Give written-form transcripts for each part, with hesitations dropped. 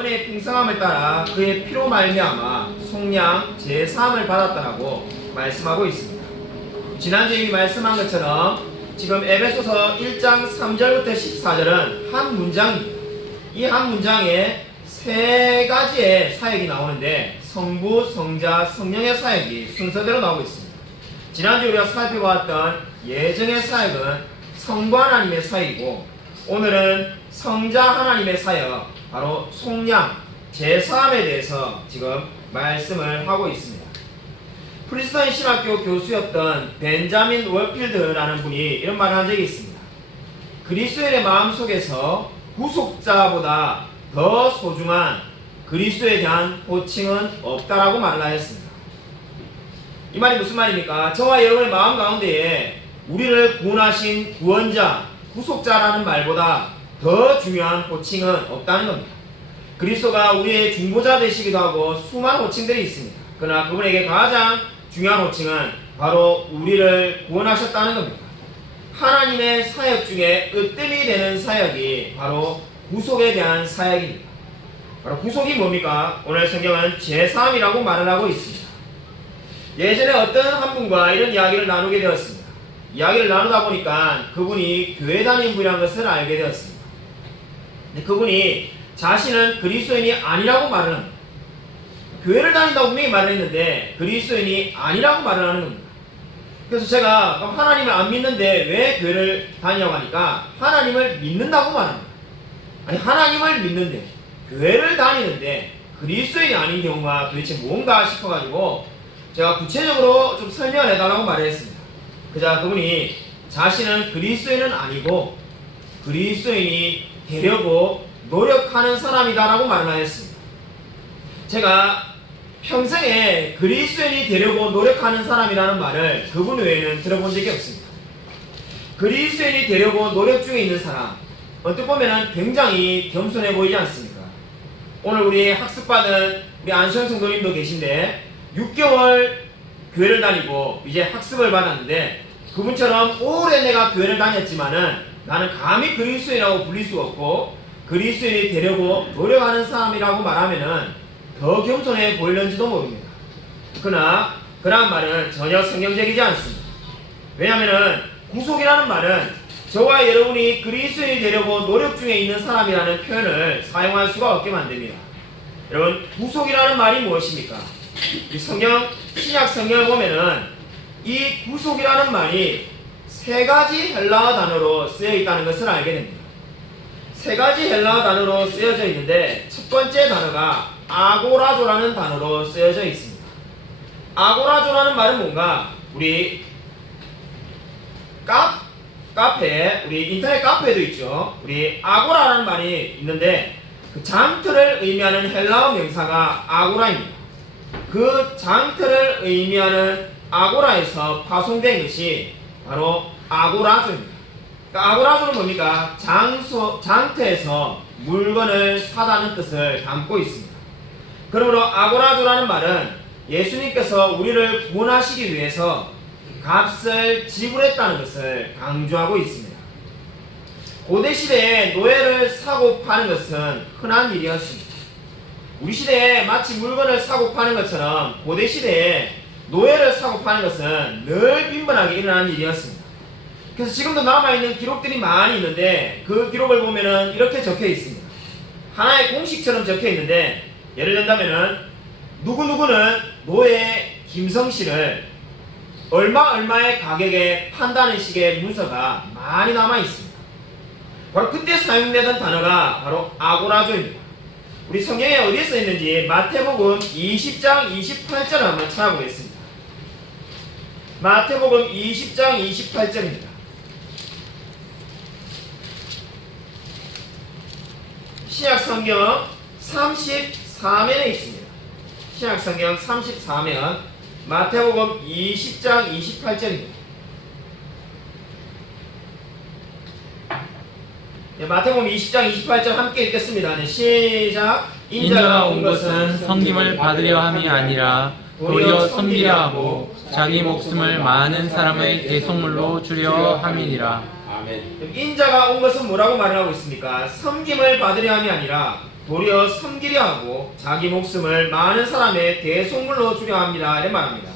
은혜의 풍성함을 따라 그의 피로 말미암아 속량 제3을 받았다라고 말씀하고 있습니다. 지난주에 이미 말씀한 것처럼 지금 에베소서 1장 3절부터 14절은 한 문장입니다. 이 한 문장에 세 가지의 사역이 나오는데 성부, 성자, 성령의 사역이 순서대로 나오고 있습니다. 지난주 우리가 살펴보았던 예정의 사역은 성부 하나님의 사역이고, 오늘은 성자 하나님의 사역, 바로 속량, 제3에 대해서 지금 말씀을 하고 있습니다. 프리스턴 신학교 교수였던 벤자민 월필드라는 분이 이런 말을 한 적이 있습니다. 그리스도인의 마음속에서 구속자보다 더 소중한 그리스도에 대한 호칭은 없다라고 말을 하였습니다. 이 말이 무슨 말입니까? 저와 여러분의 마음 가운데에 우리를 구원하신 구원자, 구속자라는 말보다 더 중요한 호칭은 없다는 겁니다. 그리스도가 우리의 중보자 되시기도 하고 수많은 호칭들이 있습니다. 그러나 그분에게 가장 중요한 호칭은 바로 우리를 구원하셨다는 겁니다. 하나님의 사역 중에 으뜸이 되는 사역이 바로 구속에 대한 사역입니다. 바로 구속이 뭡니까? 오늘 성경은 제3이라고 말을 하고 있습니다. 예전에 어떤 한 분과 이런 이야기를 나누게 되었습니다. 이야기를 나누다 보니까 그분이 교회 다니는 분이라는 것을 알게 되었습니다. 근데 그분이 자신은 그리스도인이 아니라고 말을 합니다. 교회를 다닌다고 분명히 말을 했는데 그리스도인이 아니라고 말을 하는 겁니다. 그래서 제가 그럼 하나님을 안 믿는데 왜 교회를 다니냐고 하니까 하나님을 믿는다고 말합니다. 아니, 하나님을 믿는데 교회를 다니는데 그리스도인이 아닌 경우가 도대체 뭔가 싶어가지고 제가 구체적으로 좀 설명을 해달라고 말을 했습니다. 그자 그분이 자신은 그리스도인은 아니고 그리스도인이 되려고 노력하는 사람이다라고 말을 하였습니다. 제가 평생에 그리스도인이 되려고 노력하는 사람이라는 말을 그분 외에는 들어본 적이 없습니다. 그리스도인이 되려고 노력 중에 있는 사람, 어떻게 보면 굉장히 겸손해 보이지 않습니까? 오늘 우리 학습받은 우리 안수영 성도님도 계신데 6개월 교회를 다니고 이제 학습을 받았는데 그분처럼 오래 내가 교회를 다녔지만은 나는 감히 그리스도인이라고 불릴 수가 없고 그리스도인이 되려고 노력하는 사람이라고 말하면은 더 겸손해 보일는지도 모릅니다. 그러나 그러한 말은 전혀 성경적이지 않습니다. 왜냐하면은 구속이라는 말은 저와 여러분이 그리스도인이 되려고 노력 중에 있는 사람이라는 표현을 사용할 수가 없게 만듭니다. 여러분, 구속이라는 말이 무엇입니까? 이 성경, 신약 성경을 보면은 이 구속이라는 말이 세 가지 헬라어 단어로 쓰여 있다는 것을 알게 됩니다. 세 가지 헬라어 단어로 쓰여져 있는데 첫 번째 단어가 아고라조라는 단어로 쓰여져 있습니다. 아고라조라는 말은 뭔가 우리 카페, 우리 인터넷 카페에도 있죠. 우리 아고라라는 말이 있는데 그 장터를 의미하는 헬라어 명사가 아고라입니다. 그 장터를 의미하는 아고라에서 파송된 것이 바로 아고라조입니다. 그러니까 아고라조는 뭡니까? 장터에서 물건을 사다는 뜻을 담고 있습니다. 그러므로 아고라조라는 말은 예수님께서 우리를 구원하시기 위해서 값을 지불했다는 것을 강조하고 있습니다. 고대시대에 노예를 사고 파는 것은 흔한 일이었습니다. 우리 시대에 마치 물건을 사고 파는 것처럼 고대시대에 노예를 사고 파는 것은 늘 빈번하게 일어나는 일이었습니다. 그래서 지금도 남아있는 기록들이 많이 있는데 그 기록을 보면은 이렇게 적혀 있습니다. 하나의 공식처럼 적혀 있는데 예를 든다면은 누구누구는 노예 김성씨를 얼마의 가격에 판다는 식의 문서가 많이 남아 있습니다. 바로 그때 사용되던 단어가 바로 아고라조입니다. 우리 성경에 어디에 써 있는지 마태복음 20장 28절을 한번 찾아보겠습니다. 마태복음 20장 28절입니다. 신약성경 34면에 있습니다. 신약성경 34면 마태복음 20장 28절입니다. 네, 마태복음 20장 28절 함께 읽겠습니다. 네, 시작. 인자가 온 것은 섬김을 받으려 함이 아니라 도리어 섬기려 하고 자기 목숨을 많은 사람의 대속물로 주려 함이니라. 아멘. 인자가 온 것은 뭐라고 말을 하고 있습니까? 섬김을 받으려 함이 아니라 도리어 섬기려 하고 자기 목숨을 많은 사람의 대속물로 주려 합니다. 이런 말합니다.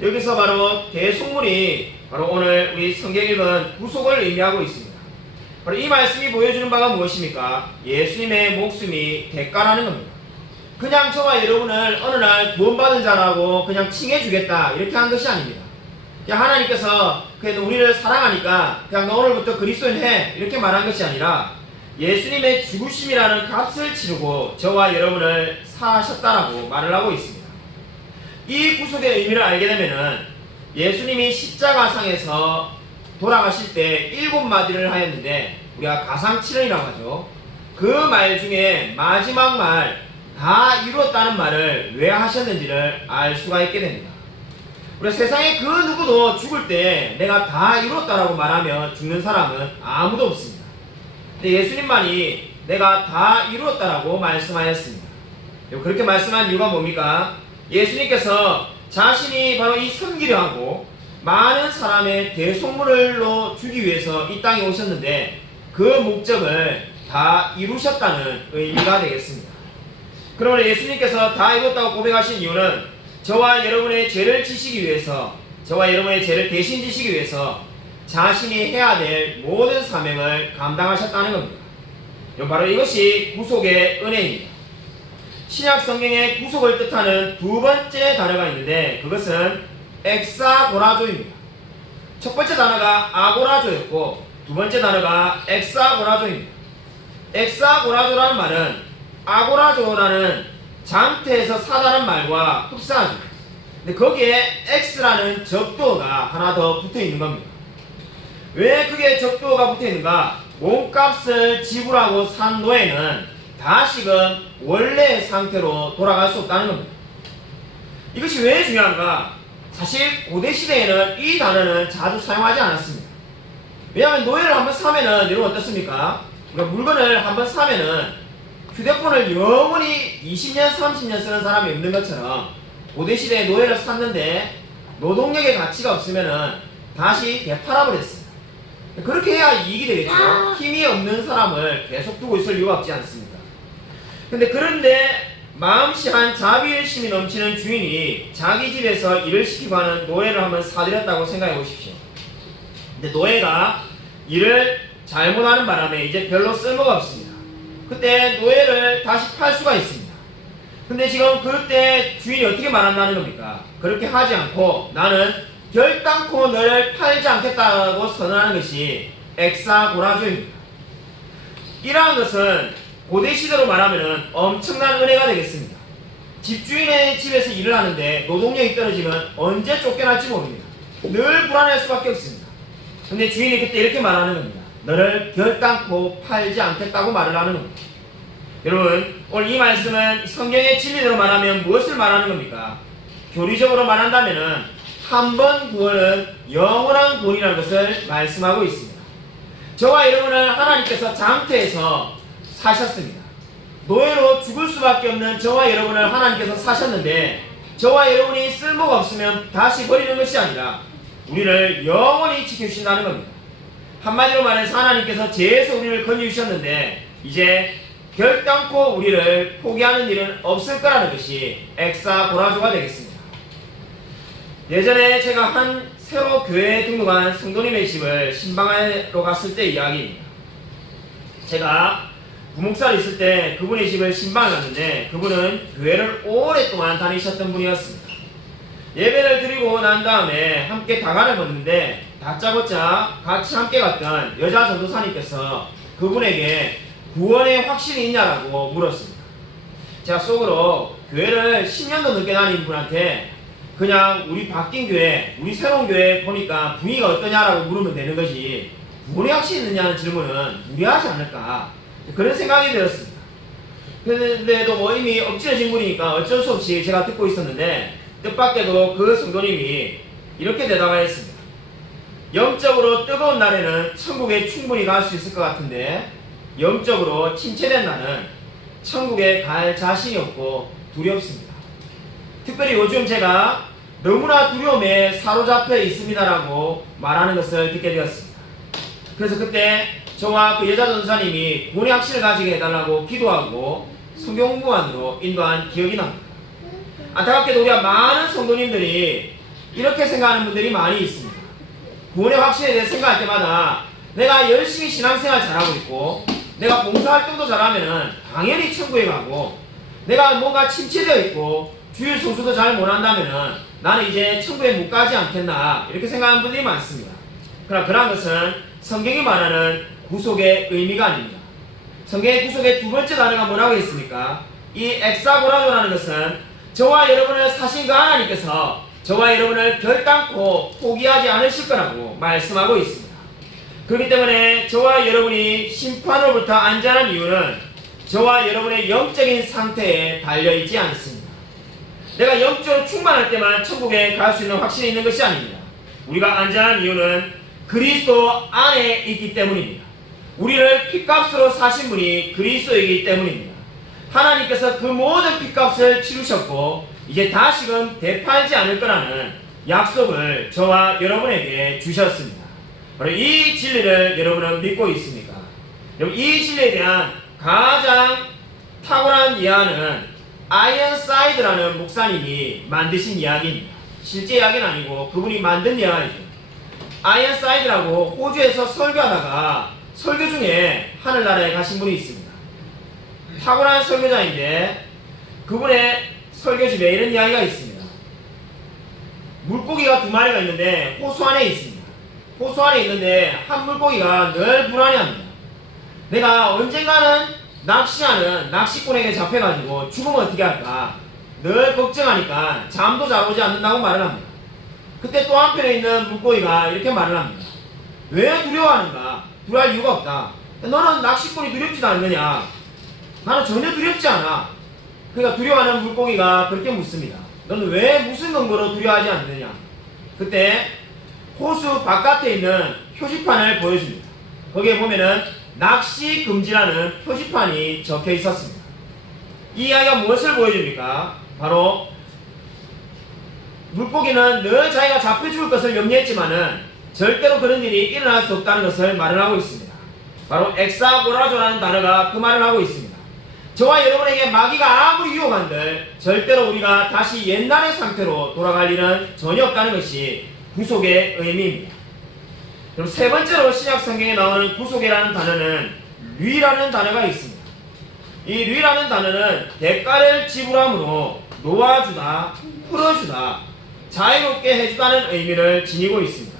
여기서 바로 대속물이 바로 오늘 우리 성경 읽은 구속을 의미하고 있습니다. 바로 이 말씀이 보여주는 바가 무엇입니까? 예수님의 목숨이 대가라는 겁니다. 그냥 저와 여러분을 어느 날 구원받은 자라고 그냥 칭해주겠다 이렇게 한 것이 아닙니다. 그냥 하나님께서 그래도 우리를 사랑하니까 그냥 너 오늘부터 그리스도인 해 이렇게 말한 것이 아니라 예수님의 죽으심이라는 값을 치르고 저와 여러분을 사하셨다라고 말을 하고 있습니다. 이 구속의 의미를 알게 되면은 예수님이 십자가상에서 돌아가실 때 7마디를 하였는데 우리가 가상칠언이라고 하죠. 그 말 중에 마지막 말 다 이루었다는 말을 왜 하셨는지를 알 수가 있게 됩니다. 우리 세상에 그 누구도 죽을 때 내가 다 이루었다라고 말하면 죽는 사람은 아무도 없습니다. 근데 예수님만이 내가 다 이루었다라고 말씀하였습니다. 그렇게 말씀한 이유가 뭡니까? 예수님께서 자신이 바로 이 섬기려 하고 많은 사람의 대속물로 주기 위해서 이 땅에 오셨는데 그 목적을 다 이루셨다는 의미가 되겠습니다. 그러므로 예수님께서 다 이뤘다고 고백하신 이유는 저와 여러분의 죄를 지시기 위해서, 저와 여러분의 죄를 대신 지시기 위해서 자신이 해야 될 모든 사명을 감당하셨다는 겁니다. 바로 이것이 구속의 은혜입니다. 신약 성경에 구속을 뜻하는 두 번째 단어가 있는데 그것은 엑사고라조입니다. 첫 번째 단어가 아고라조였고 두 번째 단어가 엑사고라조입니다. 엑사고라조라는 말은 아고라조라는 장태에서 사다는 말과 흡사하죠. 근데 거기에 X라는 적도가 하나 더 붙어 있는 겁니다. 왜 그게 적도가 붙어 있는가? 몸값을 지불하고 산 노예는 다시금 원래의 상태로 돌아갈 수 없다는 겁니다. 이것이 왜 중요한가? 사실 고대시대에는 이 단어는 자주 사용하지 않았습니다. 왜냐하면 노예를 한번 사면은 여러분 어떻습니까? 우리가 물건을 한번 사면은 휴대폰을 영원히 20년, 30년 쓰는 사람이 없는 것처럼 고대시대에 노예를 샀는데 노동력의 가치가 없으면은 다시 되팔아버렸습니다. 그렇게 해야 이익이 되겠죠. 힘이 없는 사람을 계속 두고 있을 이유가 없지 않습니까? 그런데 마음씨한 자비의심이 넘치는 주인이 자기 집에서 일을 시키고 하는 노예를 한번 사들였다고 생각해 보십시오. 근데 노예가 일을 잘못하는 바람에 이제 별로 쓸모가 없습니다. 그때 노예를 다시 팔 수가 있습니다. 근데 지금 그때 주인이 어떻게 말한다는 겁니까? 그렇게 하지 않고 나는 결단코 너를 팔지 않겠다고 선언하는 것이 엑사고라조입니다. 이러한 것은 고대시대로 말하면 엄청난 은혜가 되겠습니다. 집주인의 집에서 일을 하는데 노동력이 떨어지면 언제 쫓겨날지 모릅니다. 늘 불안할 수밖에 없습니다. 근데 주인이 그때 이렇게 말하는 겁니다. 너를 결단코 팔지 않겠다고 말을 하는 겁니다. 여러분, 오늘 이 말씀은 성경의 진리대로 말하면 무엇을 말하는 겁니까? 교리적으로 말한다면 한 번 구원은 영원한 구원이라는 것을 말씀하고 있습니다. 저와 여러분은 하나님께서 장태에서 사셨습니다. 노예로 죽을 수밖에 없는 저와 여러분을 하나님께서 사셨는데 저와 여러분이 쓸모가 없으면 다시 버리는 것이 아니라 우리를 영원히 지켜주신다는 겁니다. 한마디로 말해서 하나님께서 죄에서 우리를 건져주셨는데 이제 결단코 우리를 포기하는 일은 없을 거라는 것이 엑사고라조가 되겠습니다. 예전에 제가 한 새로 교회에 등록한 성도님의 집을 신방하러 갔을 때 이야기입니다. 제가 부목사로 있을 때 그분의 집을 신방을 갔는데 그분은 교회를 오랫동안 다니셨던 분이었습니다. 예배를 드리고 난 다음에 함께 다가를 걷는데 다짜고짜 같이 함께 갔던 여자 전도사님께서 그분에게 구원의 확신이 있냐라고 물었습니다. 제가 속으로 교회를 10년도 넘게 다닌 분한테 그냥 우리 바뀐 교회, 우리 새로운 교회 보니까 분위기가 어떠냐라고 물으면 되는 거지 구원의 확신이 있느냐는 질문은 무리하지 않을까 그런 생각이 들었습니다. 그런데도 뭐 이미 엎질러진 분이니까 어쩔 수 없이 제가 듣고 있었는데 뜻밖에도 그 성도님이 이렇게 대답하였습니다. 영적으로 뜨거운 날에는 천국에 충분히 갈 수 있을 것 같은데 영적으로 침체된 날은 천국에 갈 자신이 없고 두렵습니다. 특별히 요즘 제가 너무나 두려움에 사로잡혀 있습니다라고 말하는 것을 듣게 되었습니다. 그래서 그때 저와 그 여자 전도사님이 구원의 확신을 가지게 해달라고 기도하고 성경 공부만으로 인도한 기억이 납니다. 안타깝게도 우리가 많은 성도님들이 이렇게 생각하는 분들이 많이 있습니다. 구원의 확신에 대해 생각할 때마다 내가 열심히 신앙생활 잘하고 있고 내가 봉사활동도 잘하면은 당연히 천국에 가고 내가 뭔가 침체되어 있고 주일 성수도 잘 못한다면은 나는 이제 천국에 못 가지 않겠나 이렇게 생각하는 분들이 많습니다. 그러나 그런 것은 성경이 말하는 구속의 의미가 아닙니다. 성경의 구속의 두 번째 단어가 뭐라고 했습니까? 이 엑사고라도라는 것은 저와 여러분을 사신 그 하나님께서 저와 여러분을 결단코 포기하지 않으실 거라고 말씀하고 있습니다. 그렇기 때문에 저와 여러분이 심판으로부터 안전한 이유는 저와 여러분의 영적인 상태에 달려있지 않습니다. 내가 영적으로 충만할 때만 천국에 갈 수 있는 확신이 있는 것이 아닙니다. 우리가 안전한 이유는 그리스도 안에 있기 때문입니다. 우리를 핏값으로 사신 분이 그리스도이기 때문입니다. 하나님께서 그 모든 핏값을 치르셨고 이제 다시금 되팔지 않을 거라는 약속을 저와 여러분에게 주셨습니다. 바로 이 진리를 여러분은 믿고 있습니까? 여러분, 이 진리에 대한 가장 탁월한 이야기는 아이언사이드라는 목사님이 만드신 이야기입니다. 실제 이야기는 아니고 그분이 만든 이야기죠. 아이언사이드라고 호주에서 설교하다가 설교 중에 하늘나라에 가신 분이 있습니다. 탁월한 설교자인데 그분의 설교집에 이런 이야기가 있습니다. 물고기가 두 마리가 있는데 호수 안에 있습니다. 호수 안에 있는데 한 물고기가 늘 불안해합니다. 내가 언젠가는 낚시하는 낚시꾼에게 잡혀가지고 죽으면 어떻게 할까 늘 걱정하니까 잠도 잘 오지 않는다고 말을 합니다. 그때 또 한편에 있는 물고기가 이렇게 말을 합니다. 왜 두려워하는가? 두려워할 이유가 없다. 너는 낚시꾼이 두렵지도 않느냐? 나는 전혀 두렵지 않아. 그러니까 두려워하는 물고기가 그렇게 묻습니다. 너는 왜 무슨 근거로 두려워하지 않느냐? 그때 호수 바깥에 있는 표지판을 보여줍니다. 거기에 보면은 낚시 금지라는 표지판이 적혀 있었습니다. 이 이야기가 무엇을 보여줍니까? 바로 물고기는 늘 자기가 잡혀 죽을 것을 염려했지만은 절대로 그런 일이 일어날 수 없다는 것을 말을 하고 있습니다. 바로 엑사고라조라는 단어가 그 말을 하고 있습니다. 저와 여러분에게 마귀가 아무리 유혹한들 절대로 우리가 다시 옛날의 상태로 돌아갈 일은 전혀 없다는 것이 구속의 의미입니다. 그럼 세 번째로 신약 성경에 나오는 구속이라는 단어는 류라는 단어가 있습니다. 이 류라는 단어는 대가를 지불함으로 놓아주다, 풀어주다, 자유롭게 해주다는 의미를 지니고 있습니다.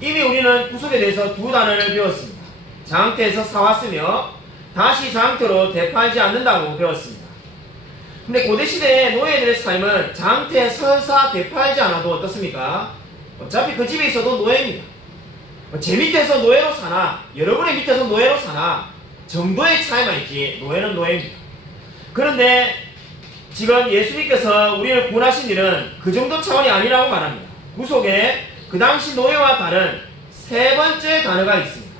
이미 우리는 구속에 대해서 두 단어를 배웠습니다. 장태에서 사왔으며 다시 장태로 되팔지 않는다고 배웠습니다. 근데 고대시대의 노예들의 삶은 장태 설사 되팔지 않아도 어떻습니까? 어차피 그 집에 있어도 노예입니다. 제 밑에서 노예로 사나 여러분의 밑에서 노예로 사나 정도의 차이만 있지 노예는 노예입니다. 그런데 지금 예수님께서 우리를 구원하신 일은 그 정도 차원이 아니라고 말합니다. 구속에 그 당시 노예와 다른 세 번째 단어가 있습니다.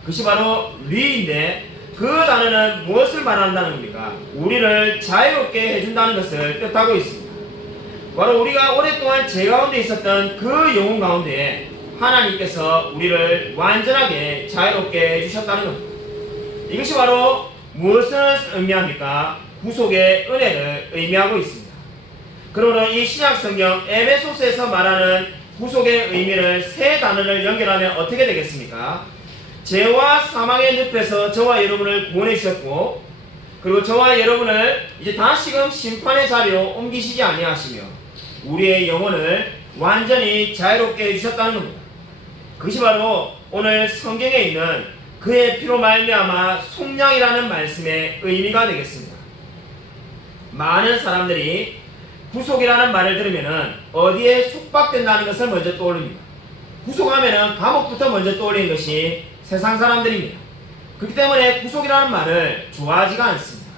그것이 바로 리인데 그 단어는 무엇을 말한다는 겁니까? 우리를 자유롭게 해준다는 것을 뜻하고 있습니다. 바로 우리가 오랫동안 죄 가운데 있었던 그 영혼 가운데 하나님께서 우리를 완전하게 자유롭게 해주셨다는 겁니다. 이것이 바로 무엇을 의미합니까? 구속의 은혜를 의미하고 있습니다. 그러므로 이 신약성경 에베소서에서 말하는 구속의 의미를 세 단어를 연결하면 어떻게 되겠습니까? 죄와 사망의 늪에서 저와 여러분을 구원해 주셨고 그리고 저와 여러분을 이제 다시금 심판의 자리로 옮기시지 아니하시며 우리의 영혼을 완전히 자유롭게 해주셨다는 겁니다. 그것이 바로 오늘 성경에 있는 그의 피로 말미암아 속량이라는 말씀의 의미가 되겠습니다. 많은 사람들이 구속이라는 말을 들으면 어디에 속박된다는 것을 먼저 떠올립니다. 구속하면 감옥부터 먼저 떠올리는 것이 세상 사람들입니다. 그렇기 때문에 구속이라는 말을 좋아하지가 않습니다.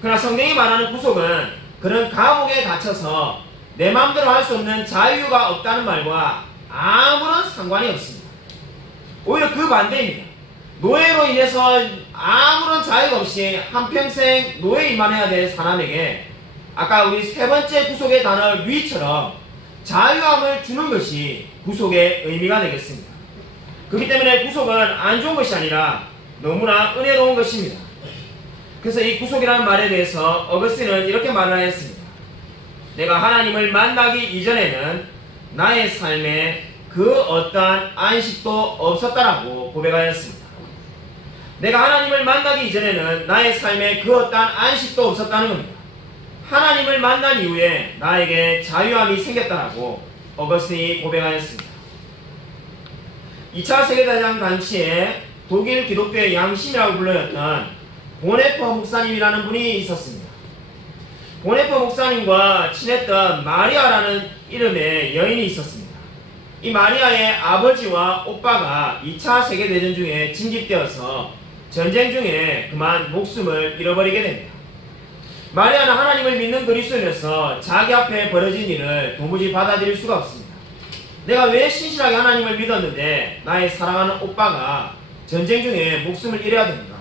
그러나 성경이 말하는 구속은 그런 감옥에 갇혀서 내 마음대로 할 수 없는 자유가 없다는 말과 아무런 상관이 없습니다. 오히려 그 반대입니다. 노예로 인해서 아무런 자유가 없이 한평생 노예일만 해야 될 사람에게 아까 우리 세 번째 구속의 단어 류처럼 자유함을 주는 것이 구속의 의미가 되겠습니다. 그렇기 때문에 구속은 안 좋은 것이 아니라 너무나 은혜로운 것입니다. 그래서 이 구속이라는 말에 대해서 어거스틴은 이렇게 말을 하였습니다. 내가 하나님을 만나기 이전에는 나의 삶에 그 어떠한 안식도 없었다라고 고백하였습니다. 내가 하나님을 만나기 이전에는 나의 삶에 그 어떠한 안식도 없었다는 겁니다. 하나님을 만난 이후에 나에게 자유함이 생겼다라고 어거스틴이 고백하였습니다. 2차 세계대전 당시에 독일 기독교의 양심이라고 불렸던 보네퍼 목사님이라는 분이 있었습니다. 보네퍼 목사님과 친했던 마리아라는 이름의 여인이 있었습니다. 이 마리아의 아버지와 오빠가 2차 세계대전 중에 징집되어서 전쟁 중에 그만 목숨을 잃어버리게 됩니다. 마리아는 하나님을 믿는 그리스도인으로서 자기 앞에 벌어진 일을 도무지 받아들일 수가 없습니다. 내가 왜 신실하게 하나님을 믿었는데 나의 사랑하는 오빠가 전쟁 중에 목숨을 잃어야 됩니까?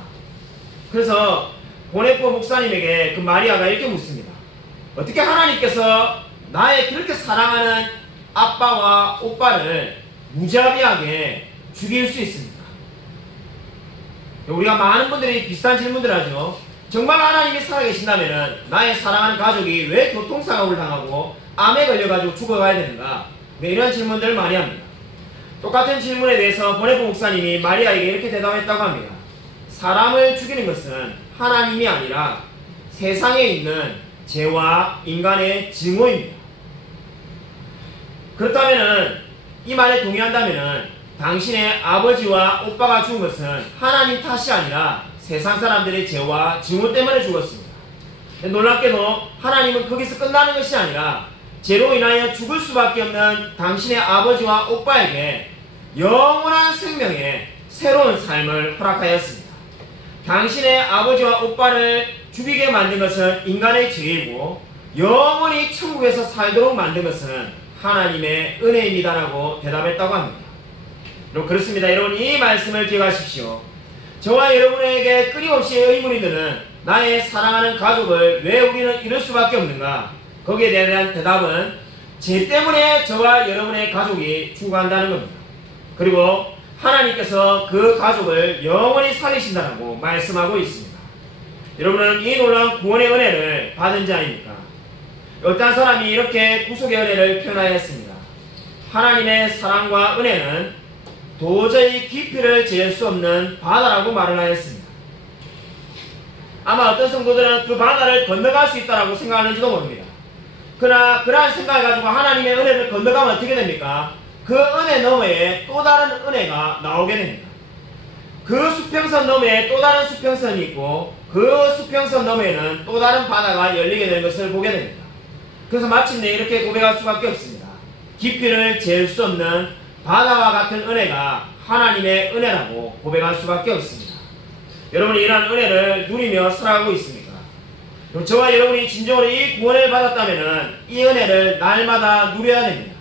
그래서 보네퍼 목사님에게 그 마리아가 이렇게 묻습니다. 어떻게 하나님께서 나의 그렇게 사랑하는 아빠와 오빠를 무자비하게 죽일 수 있습니까? 우리가 많은 분들이 비슷한 질문들을 하죠. 정말 하나님이 살아계신다면 나의 사랑하는 가족이 왜 교통사고를 당하고 암에 걸려가지고 죽어가야 되는가? 이런 질문들을 많이 합니다. 똑같은 질문에 대해서 보네퍼 목사님이 마리아에게 이렇게 대답했다고 합니다. 사람을 죽이는 것은 하나님이 아니라 세상에 있는 죄와 인간의 증오입니다. 그렇다면 이 말에 동의한다면 당신의 아버지와 오빠가 죽은 것은 하나님 탓이 아니라 세상 사람들의 죄와 증오 때문에 죽었습니다. 놀랍게도 하나님은 거기서 끝나는 것이 아니라 죄로 인하여 죽을 수밖에 없는 당신의 아버지와 오빠에게 영원한 생명의 새로운 삶을 허락하였습니다. 당신의 아버지와 오빠를 죽이게 만든 것은 인간의 죄이고 영원히 천국에서 살도록 만든 것은 하나님의 은혜입니다라고 대답했다고 합니다. 그렇습니다. 여러분, 이 말씀을 기억하십시오. 저와 여러분에게 끊임없이 의문이 드는 나의 사랑하는 가족을 왜 우리는 잃을 수밖에 없는가? 거기에 대한 대답은 죄 때문에 저와 여러분의 가족이 죽어간다는 겁니다. 그리고 하나님께서 그 가족을 영원히 살리신다고 말씀하고 있습니다. 여러분은 이 놀라운 구원의 은혜를 받은 자입니까? 어떤 사람이 이렇게 구속의 은혜를 표현하였습니다. 하나님의 사랑과 은혜는 도저히 깊이를 재을 수 없는 바다라고 말을 하였습니다. 아마 어떤 성도들은 그 바다를 건너갈 수 있다고 생각하는지도 모릅니다. 그러나 그러한 생각을 가지고 하나님의 은혜를 건너가면 어떻게 됩니까? 그 은혜 너머에 또 다른 은혜가 나오게 됩니다. 그 수평선 너머에 또 다른 수평선이 있고 그 수평선 너머에는 또 다른 바다가 열리게 되는 것을 보게 됩니다. 그래서 마침내 이렇게 고백할 수밖에 없습니다. 깊이를 재을 수 없는 바다와 같은 은혜가 하나님의 은혜라고 고백할 수밖에 없습니다. 여러분이 이러한 은혜를 누리며 살아가고 있습니까? 저와 여러분이 진정으로 이 구원을 받았다면 이 은혜를 날마다 누려야 됩니다.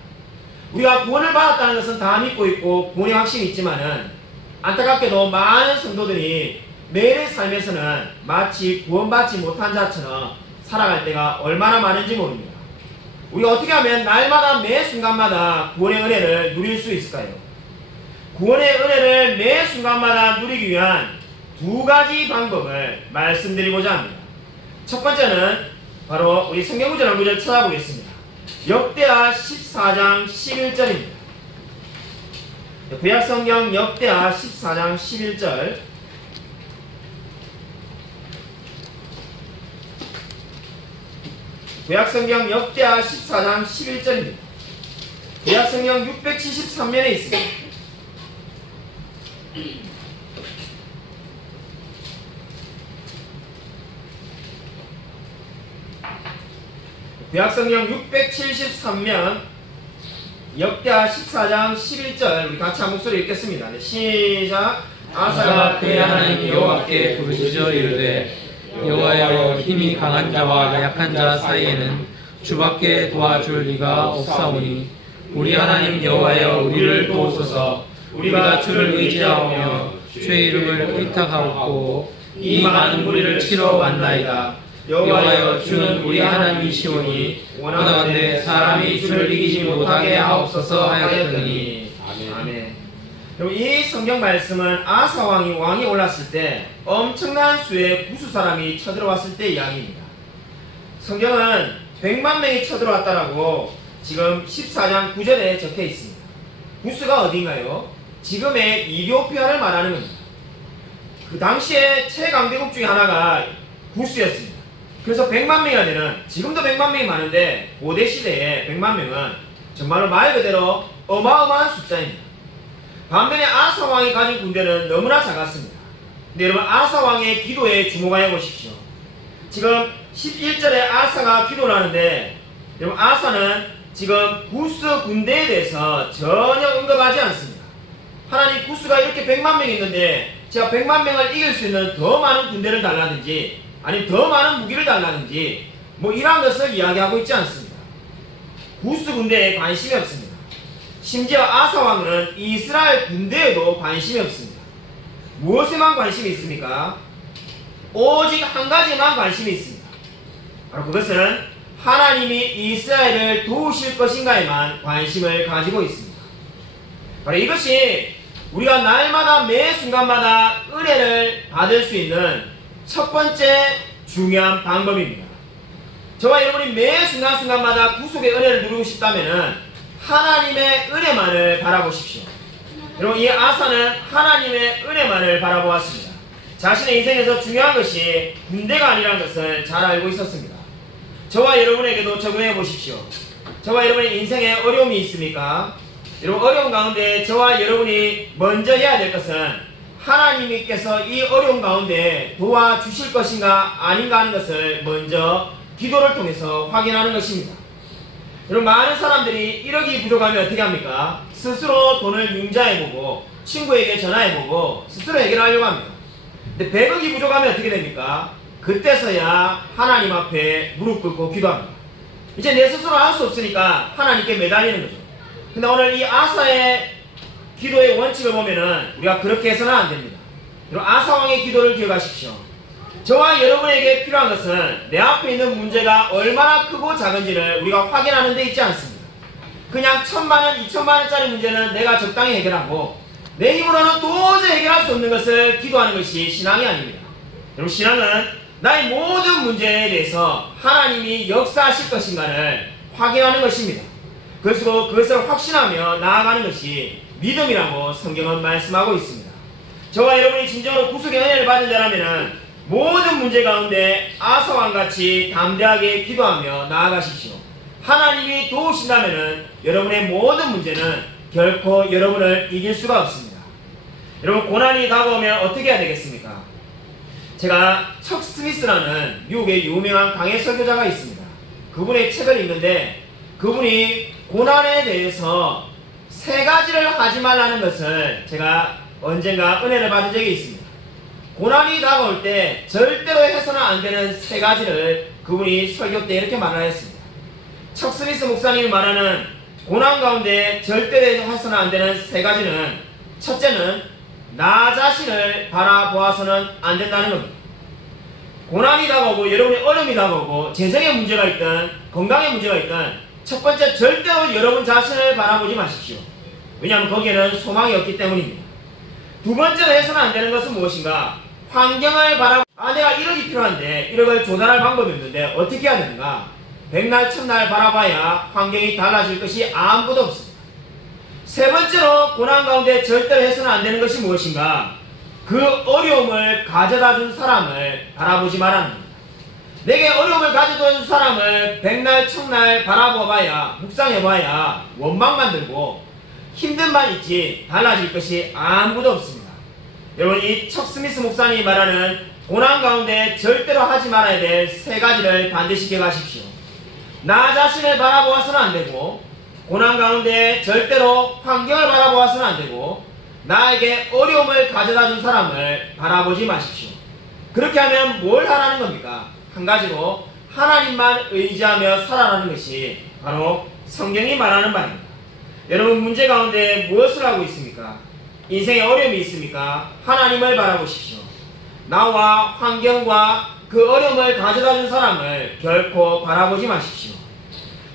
우리가 구원을 받았다는 것은 다 믿고 있고 구원의 확신이 있지만은 안타깝게도 많은 성도들이 매일의 삶에서는 마치 구원받지 못한 자처럼 살아갈 때가 얼마나 많은지 모릅니다. 우리가 어떻게 하면 날마다 매 순간마다 구원의 은혜를 누릴 수 있을까요? 구원의 은혜를 매 순간마다 누리기 위한 두 가지 방법을 말씀드리고자 합니다. 첫 번째는 바로 우리 성경구절 한 구절 찾아보겠습니다. 역대하 14장 11절입니다. 구약성경 역대하 14장 11절. 구약성경 역대하 14장 11절입니다. 구약성경 673면에 있습니다. 구약성경 673면 역대하 14장 11절 우리 같이 한 목소리 읽겠습니다. 네, 시작. 아사가 그의 하나님 여호와께 부르짖어 이르되 여호와여 힘이 강한 자와 약한 자 사이에는 주밖에 도와줄 리가 없사오니 우리 하나님 여호와여 우리를 도우소서. 우리가 주를 의지하며 주의 이름을 의탁하고 이 많은 무리를 치러 왔나이다. 여호와여 주는 우리 하나님이시오니 원하건대 사람이 주를 이기지 못하게 하옵소서 하였더니. 아멘. 그리고 이 성경 말씀은 아사 왕이 올랐을 때 엄청난 수의 구스 사람이 쳐들어왔을 때 이야기입니다. 성경은 100만 명이 쳐들어왔다라고 지금 14장 9절에 적혀 있습니다. 구스가 어딘가요? 지금의 이디오피아를 말하는 겁니다. 그 당시에 최강대국 중에 하나가 구스였습니다. 그래서 100만 명이 되는, 지금도 100만 명이 많은데 고대 시대에 100만 명은 정말로 말 그대로 어마어마한 숫자입니다. 반면에 아사 왕이 가진 군대는 너무나 작았습니다. 근데 여러분, 아사 왕의 기도에 주목하여 보십시오. 지금 11절에 아사가 기도를 하는데, 여러분, 아사는 지금 구스 군대에 대해서 전혀 언급하지 않습니다. 하나님, 구스가 이렇게 100만 명이 있는데 제가 100만 명을 이길 수 있는 더 많은 군대를 달라든지 아니면 더 많은 무기를 달라든지 뭐 이러한 것을 이야기하고 있지 않습니다. 구스 군대에 관심이 없습니다. 심지어 아사 왕은 이스라엘 군대에도 관심이 없습니다. 무엇에만 관심이 있습니까? 오직 한 가지만 관심이 있습니다. 바로 그것은 하나님이 이스라엘을 도우실 것인가에만 관심을 가지고 있습니다. 바로 이것이 우리가 날마다 매 순간마다 은혜를 받을 수 있는 첫 번째 중요한 방법입니다. 저와 여러분이 매 순간순간마다 구속의 은혜를 누리고 싶다면 하나님의 은혜만을 바라보십시오. 여러분, 이 아사는 하나님의 은혜만을 바라보았습니다. 자신의 인생에서 중요한 것이 군대가 아니라는 것을 잘 알고 있었습니다. 저와 여러분에게도 적용해 보십시오. 저와 여러분의 인생에 어려움이 있습니까? 여러분, 어려움 가운데 저와 여러분이 먼저 해야 될 것은 하나님께서 이 어려움 가운데 도와주실 것인가 아닌가 하는 것을 먼저 기도를 통해서 확인하는 것입니다. 여러분, 많은 사람들이 1억이 부족하면 어떻게 합니까? 스스로 돈을 융자해보고 친구에게 전화해보고 스스로 해결하려고 합니다. 근데 100억이 부족하면 어떻게 됩니까? 그때서야 하나님 앞에 무릎 꿇고 기도합니다. 이제 내 스스로 할 수 없으니까 하나님께 매달리는 거죠. 근데 오늘 이 아사의 기도의 원칙을 보면은 우리가 그렇게 해서는 안 됩니다. 여러분, 아사 왕의 기도를 기억하십시오. 저와 여러분에게 필요한 것은 내 앞에 있는 문제가 얼마나 크고 작은지를 우리가 확인하는 데 있지 않습니다. 그냥 1000만원, 2000만원짜리 문제는 내가 적당히 해결하고 내 힘으로는 도저히 해결할 수 없는 것을 기도하는 것이 신앙이 아닙니다. 여러분, 신앙은 나의 모든 문제에 대해서 하나님이 역사하실 것인가를 확인하는 것입니다. 그래서 그것을 확신하며 나아가는 것이 믿음이라고 성경은 말씀하고 있습니다. 저와 여러분이 진정으로 구속의 은혜를 받은 자라면 모든 문제 가운데 아사왕같이 담대하게 기도하며 나아가십시오. 하나님이 도우신다면 여러분의 모든 문제는 결코 여러분을 이길 수가 없습니다. 여러분, 고난이 다가오면 어떻게 해야 되겠습니까? 제가 척 스미스라는 미국의 유명한 강해 설교자가 있습니다. 그분의 책을 읽는데 그분이 고난에 대해서 3가지를 하지 말라는 것을 제가 언젠가 은혜를 받은 적이 있습니다. 고난이 다가올 때 절대로 해서는 안 되는 3가지를 그분이 설교 때 이렇게 말하였습니다. 척 스미스 목사님이 말하는 고난 가운데 절대로 해서는 안 되는 3가지는, 첫째는 나 자신을 바라보아서는 안 된다는 겁니다. 고난이 다가오고 여러분의 어려움이 다가오고 재정의 문제가 있든 건강의 문제가 있든 첫 번째, 절대로 여러분 자신을 바라보지 마십시오. 왜냐하면 거기에는 소망이 없기 때문입니다. 두 번째로 해서는 안 되는 것은 무엇인가? 환경을 바라보, 내가 1억이 필요한데 1억을 조달할 방법이 없는데 어떻게 해야 되는가? 백날 첫날 바라봐야 환경이 달라질 것이 아무것도 없습니다. 세 번째로 고난 가운데 절대로 해서는 안 되는 것이 무엇인가? 그 어려움을 가져다 준 사람을 바라보지 말라는 겁니다. 내게 어려움을 가져다 준 사람을 백날 첫날 바라봐봐야, 묵상해봐야 원망 만들고 힘든 만 있지 달라질 것이 아무것도 없습니다. 여러분, 이 척 스미스 목사님이 말하는 고난 가운데 절대로 하지 말아야 될 3가지를 반드시 기억하십시오. 나 자신을 바라보아서는 안 되고, 고난 가운데 절대로 환경을 바라보아서는 안 되고, 나에게 어려움을 가져다 준 사람을 바라보지 마십시오. 그렇게 하면 뭘 하라는 겁니까? 한 가지로 하나님만 의지하며 살아가는 것이 바로 성경이 말하는 바입니다. 여러분, 문제 가운데 무엇을 하고 있습니까? 인생에 어려움이 있습니까? 하나님을 바라보십시오. 나와 환경과 그 어려움을 가져다 준 사람을 결코 바라보지 마십시오.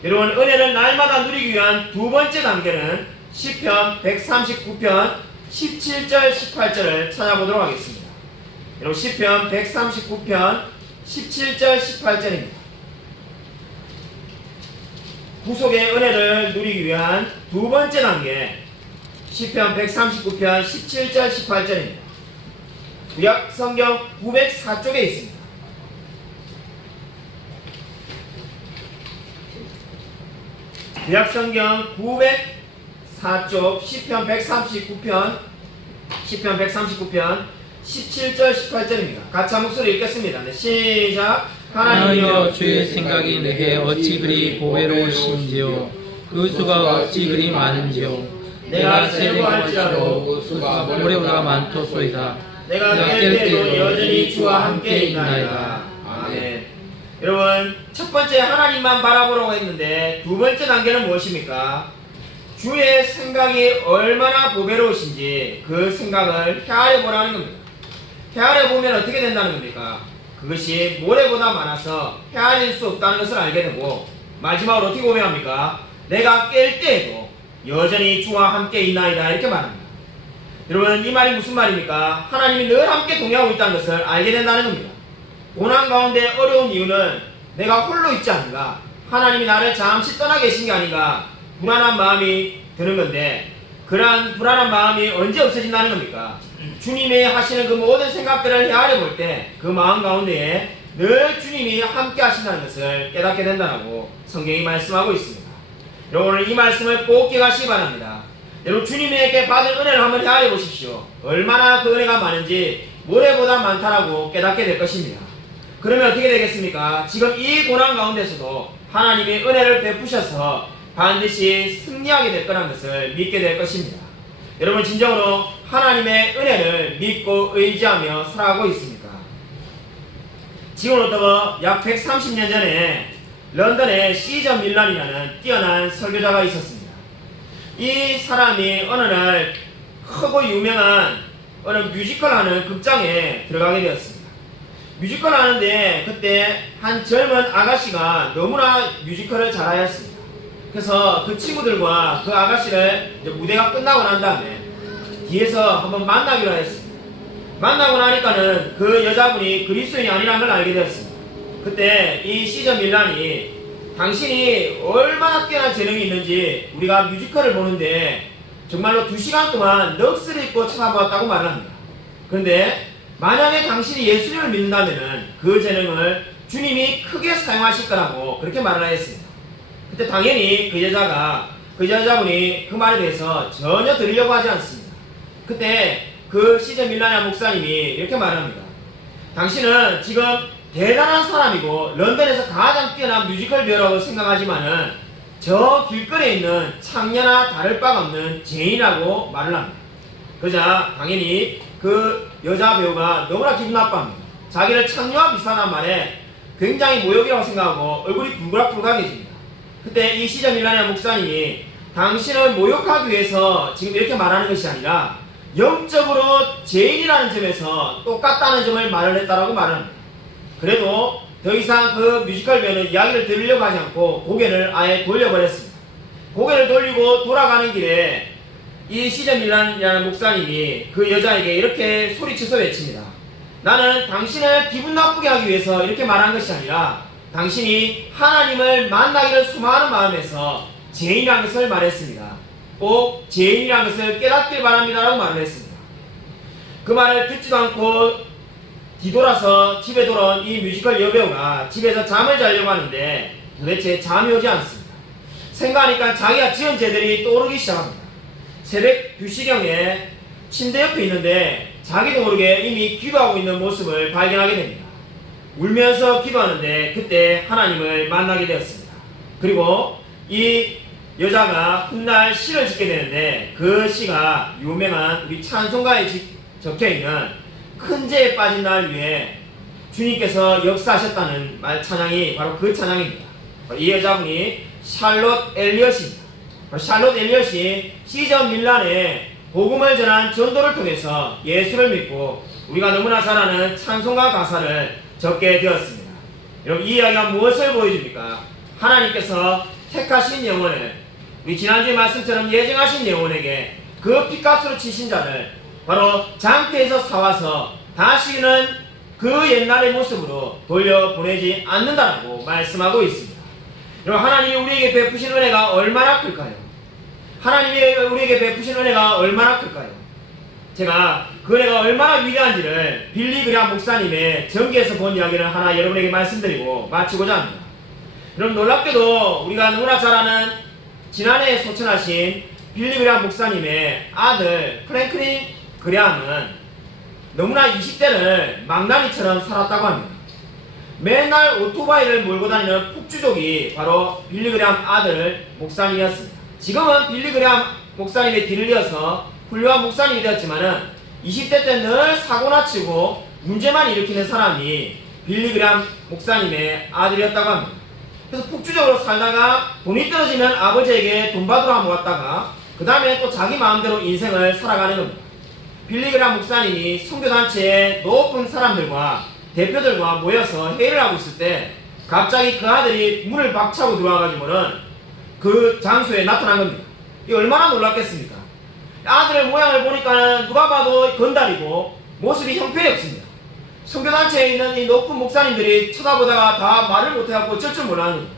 여러분, 은혜를 날마다 누리기 위한 두 번째 단계는 시편 139편 17절 18절을 찾아보도록 하겠습니다. 여러분 시편 139편 17절 18절입니다. 구속의 은혜를 누리기 위한 두 번째 단계, 시편 139편 17절 18절입니다. 구약 성경 904쪽에 있습니다. 구약 성경 904쪽 시편 139편 17절 18절입니다. 같이 한 목소리 읽겠습니다. 네, 시작. 하나님이여 주의 생각이 내게 어찌 그리 보배로우신지요 그 수가 어찌 그리 많은지요 내가 세고할지라도 그 수가 모래보다 많도소이다 내가 깰 때도 여전히 주와 함께 있나이다. 아멘. 여러분 첫 번째 하나님만 바라보라고 했는데 두 번째 단계는 무엇입니까? 주의 생각이 얼마나 보배로우신지 그 생각을 헤아려 보라는 겁니다. 헤아려 보면 어떻게 된다는 겁니까? 그것이 모래보다 많아서 헤아릴 수 없다는 것을 알게 되고, 마지막으로 어떻게 고백합니까? 내가 깰 때에도 여전히 주와 함께 있나이다 이렇게 말합니다. 여러분 이 말이 무슨 말입니까? 하나님이 늘 함께 동행하고 있다는 것을 알게 된다는 겁니다. 고난 가운데 어려운 이유는 내가 홀로 있지 않은가, 하나님이 나를 잠시 떠나 계신 게 아닌가 불안한 마음이 드는 건데, 그러한 불안한 마음이 언제 없어진다는 겁니까? 주님이 하시는 그 모든 생각들을 헤아려 볼 때 그 마음 가운데에 늘 주님이 함께 하신다는 것을 깨닫게 된다고 성경이 말씀하고 있습니다. 여러분 오늘 이 말씀을 꼭 기억하시기 바랍니다. 여러분 주님에게 받은 은혜를 한번 헤아려 보십시오. 얼마나 그 은혜가 많은지 모래보다 많다라고 깨닫게 될 것입니다. 그러면 어떻게 되겠습니까? 지금 이 고난 가운데서도 하나님이 은혜를 베푸셔서 반드시 승리하게 될 거라는 것을 믿게 될 것입니다. 여러분 진정으로 하나님의 은혜를 믿고 의지하며 살아가고 있습니까? 지금부터 약 130년 전에 런던에 시저 밀란이라는 뛰어난 설교자가 있었습니다. 이 사람이 어느 날 크고 유명한 어느 뮤지컬 하는 극장에 들어가게 되었습니다. 뮤지컬 하는데 그때 한 젊은 아가씨가 너무나 뮤지컬을 잘하였습니다. 그래서 그 친구들과 그 아가씨를 무대가 끝나고 난 다음에 뒤에서 한번 만나기로 했습니다. 만나고 나니까는 그 여자분이 그리스도인이 아니라는 걸 알게 되었습니다. 그때 이 시저 밀란이 당신이 얼마나 뛰어난 재능이 있는지 우리가 뮤지컬을 보는데 정말로 2시간 동안 넋을 잃고 찾아보았다고 말을 합니다. 그런데 만약에 당신이 예수님을 믿는다면 그 재능을 주님이 크게 사용하실 거라고 그렇게 말을 했습니다. 그때 당연히 그 여자분이 그 말에 대해서 전혀 들으려고 하지 않습니다. 그때 그 시저 밀라냐 목사님이 이렇게 말합니다. 당신은 지금 대단한 사람이고 런던에서 가장 뛰어난 뮤지컬 배우라고 생각하지만은 저 길거리에 있는 창녀나 다를 바가 없는 죄인이라고 말을 합니다. 그러자 당연히 그 여자 배우가 너무나 기분 나빠합니다. 자기를 창녀와 비슷하단 말에 굉장히 모욕이라고 생각하고 얼굴이 불그락불그락해집니다. 그때 이 시저 밀라냐 목사님이 당신을 모욕하기 위해서 지금 이렇게 말하는 것이 아니라 영적으로 죄인이라는 점에서 똑같다는 점을 말을 했다라고 말합니다. 그래도 더 이상 그 뮤지컬 배우는 이야기를 들으려고 하지 않고 고개를 아예 돌려버렸습니다. 고개를 돌리고 돌아가는 길에 이 시저 밀란이라는 목사님이 그 여자에게 이렇게 소리쳐서 외칩니다. 나는 당신을 기분 나쁘게 하기 위해서 이렇게 말한 것이 아니라 당신이 하나님을 만나기를 소망하는 마음에서 죄인이라는 것을 말했습니다. 꼭 죄인이라는 것을 깨닫길 바랍니다라고 말을 했습니다. 그 말을 듣지도 않고 뒤돌아서 집에 돌아온 이 뮤지컬 여배우가 집에서 잠을 자려고 하는데 도대체 잠이 오지 않습니다. 생각하니까 자기가 지은 죄들이 떠오르기 시작합니다. 새벽 2시경에 침대 옆에 있는데 자기도 모르게 이미 기도하고 있는 모습을 발견하게 됩니다. 울면서 기도하는데 그때 하나님을 만나게 되었습니다. 그리고 이 여자가 훗날 시를 짓게 되는데 그 시가 유명한 우리 찬송가에 적혀있는 큰 죄에 빠진 날 위해 주님께서 역사하셨다는 찬양이 바로 그 찬양입니다. 이 여자분이 샬롯 엘리엇입니다. 샬롯 엘리엇이 시저 밀란에 복음을 전한 전도를 통해서 예수를 믿고 우리가 너무나 잘 아는 찬송가 가사를 적게 되었습니다. 여러분 이 이야기가 무엇을 보여줍니까? 하나님께서 택하신 영혼을 우리 지난주의 말씀처럼 예정하신 영혼에게 그 핏값으로 치신 자를 바로 장태에서 사와서 다시는 그 옛날의 모습으로 돌려보내지 않는다라고 말씀하고 있습니다. 여러분, 하나님이 우리에게 베푸신 은혜가 얼마나 클까요? 하나님이 우리에게 베푸신 은혜가 얼마나 클까요? 제가 그 은혜가 얼마나 위대한지를 빌리 그레이엄 목사님의 전기에서 본 이야기를 하나 여러분에게 말씀드리고 마치고자 합니다. 여러분, 놀랍게도 우리가 너무나 잘 아는 지난해에 소천하신 빌리 그레이엄 목사님의 아들 프랭클린 그레이엄은 너무나 20대를 망나니처럼 살았다고 합니다. 맨날 오토바이를 몰고 다니는 폭주족이 바로 빌리 그레이엄 아들 목사님이었습니다. 지금은 빌리 그레이엄 목사님의 뒤를 이어서 훌륭한 목사님이 되었지만은 20대 때 늘 사고나 치고 문제만 일으키는 사람이 빌리 그레이엄 목사님의 아들이었다고 합니다. 그래서 폭주적으로 살다가 돈이 떨어지면 아버지에게 돈 받으러 한번 갔다가 그 다음에 또 자기 마음대로 인생을 살아가는 겁니다. 빌리 그레이엄 목사님이 선교단체의 높은 사람들과 대표들과 모여서 회의를 하고 있을 때 갑자기 그 아들이 문을 박차고 들어와가지고는 그 장소에 나타난 겁니다. 이 얼마나 놀랐겠습니까? 아들의 모양을 보니까 누가 봐도 건달이고 모습이 형편이 없습니다. 선교단체에 있는 이 높은 목사님들이 쳐다보다가 다 말을 못해갖고 어쩔 줄 몰라는 겁니다.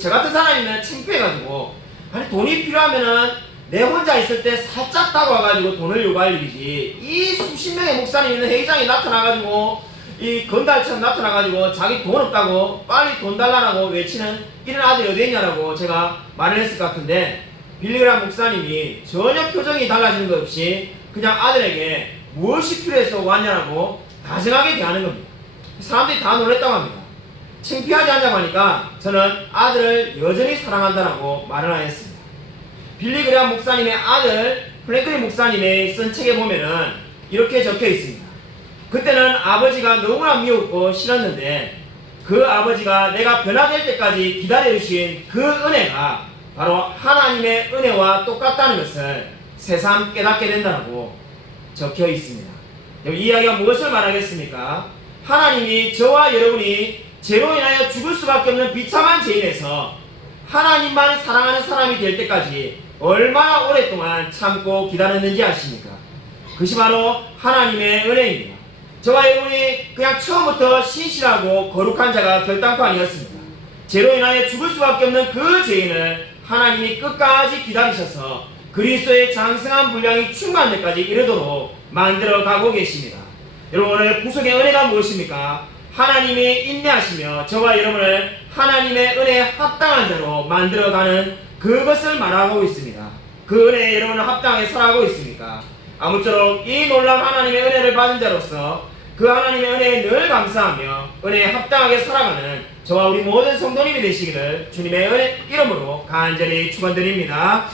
저 같은 사람이면 창피해가지고, 아니 돈이 필요하면은 내 혼자 있을 때 살짝 다가와가지고 돈을 요구할 일이지, 이 수십 명의 목사님 있는 회의장에 나타나가지고 이 건달처럼 나타나가지고 자기 돈 없다고 빨리 돈 달라고 외치는 이런 아들이 어디 있냐라고 제가 말을 했을 것 같은데, 빌리 그레이엄 목사님이 전혀 표정이 달라지는 것 없이 그냥 아들에게 무엇이 필요해서 왔냐라고 다정하게 대하는 겁니다. 사람들이 다 놀랬다고 합니다. 창피하지 않냐고 하니까 저는 아들을 여전히 사랑한다라고 말을 하였습니다. 빌리 그레이엄 목사님의 아들 프랭클린 목사님의 쓴 책에 보면은 이렇게 적혀 있습니다. 그때는 아버지가 너무나 미웠고 싫었는데 그 아버지가 내가 변화될 때까지 기다려주신 그 은혜가 바로 하나님의 은혜와 똑같다는 것을 새삼 깨닫게 된다고 적혀 있습니다. 이 이야기가 무엇을 말하겠습니까? 하나님이 저와 여러분이 죄로 인하여 죽을 수밖에 없는 비참한 죄인에서 하나님만 사랑하는 사람이 될 때까지 얼마나 오랫동안 참고 기다렸는지 아십니까? 그것이 바로 하나님의 은혜입니다. 저와 여러분이 그냥 처음부터 신실하고 거룩한 자가 결단코 아니었습니다. 죄로 인하여 죽을 수밖에 없는 그 죄인을 하나님이 끝까지 기다리셔서 그리스도의 장성한 분량이 충만한 데까지 이르도록 만들어 가고 계십니다. 여러분, 오늘 구속의 은혜가 무엇입니까? 하나님이 인내하시며 저와 여러분을 하나님의 은혜에 합당한 자로 만들어가는 그것을 말하고 있습니다. 그 은혜에 여러분은 합당하게 살아가고 있습니까? 아무쪼록 이 놀라운 하나님의 은혜를 받은 자로서 그 하나님의 은혜에 늘 감사하며 은혜에 합당하게 살아가는 저와 우리 모든 성도님이 되시기를 주님의 은혜 이름으로 간절히 축원드립니다.